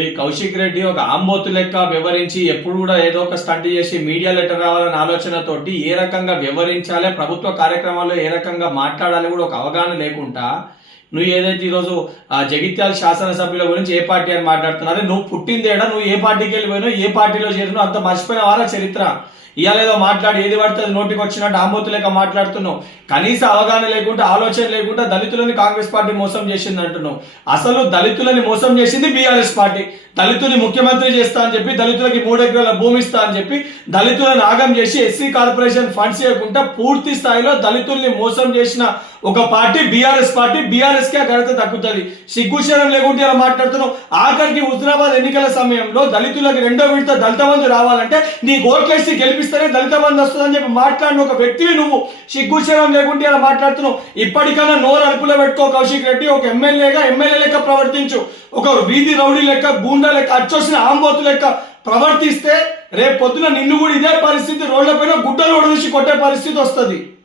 ఈ కౌశిక్ రెడ్డి ఒక ఆంబోతు లెక్క వ్యవహరించి ఎప్పుడు కూడా ఏదో ఒక స్టంట్ చేసి మీడియా లెటర్ రావాలనే ఆలోచనతోటి ఏ రకంగా వ్యవహరించాలి, ప్రభుత్వ కార్యక్రమాల్లో ఏ రకంగా మాట్లాడాలి కూడా ఒక అవగాహన లేకుండా నువ్వు ఏదైతే ఈరోజు ఆ జగిత్యాల శాసనసభ్యుల గురించి ఏ పార్టీ అని మాట్లాడుతున్నారో, నువ్వు పుట్టిందేడా, నువ్వు ఏ పార్టీకి వెళ్ళిపోయినావు, ఏ పార్టీలో చేరినావు అంత మర్చిపోయిన వారా చరిత్ర. ఇవాళ ఏదో మాట్లాడి ఏది పడితే నోటికి వచ్చినట్టు ఆంబోతు లేక మాట్లాడుతున్నావు. కనీస అవగాహన లేకుండా, ఆలోచన లేకుండా దళితులని కాంగ్రెస్ పార్టీ మోసం చేసింది అంటున్నావు. అసలు దళితులని మోసం చేసింది బీఆర్ఎస్ పార్టీ. దళితుని ముఖ్యమంత్రి చేస్తా అని చెప్పి, దళితులకి 3 ఎకరాల భూమి ఇస్తా అని చెప్పి, దళితులను ఆగం చేసి ఎస్సీ కార్పొరేషన్ ఫండ్స్ చేయకుండా పూర్తి స్థాయిలో దళితుల్ని మోసం చేసిన ఒక పార్టీ బీఆర్ఎస్ పార్టీ. బీఆర్ఎస్ కే ఘనత దక్కుతుంది. సిగ్గుశరం లేకుంటే ఇలా మాట్లాడుతున్నావు. ఆఖరికి హుజరాబాద్ ఎన్నికల సమయంలో దళితులకు 2వ విడత దళిత బంధు రావాలంటే నీ ఓట్లేసి గెలిపిస్తేనే దళిత బంధు వస్తుందని చెప్పి మాట్లాడిన ఒక వ్యక్తివి నువ్వు. సిగ్గుశరం లేకుంటే ఇలా మాట్లాడుతున్నావు. ఇప్పటికైనా నోరు అదుపులో పెట్టుకో కౌశిక్ రెడ్డి. ఒక ఎమ్మెల్యే లెక్క ప్రవర్తించు. ఒక వీధి రౌడీ లెక్క, గూండా లెక్క, అచ్చొచ్చిన ఆంబోతు లెక్క ప్రవర్తిస్తే రేపు పొద్దున నిన్ను కూడా ఇదే పరిస్థితి, రోడ్ల పైన గుడ్డలు ఒడిసి కొట్టే పరిస్థితి వస్తుంది.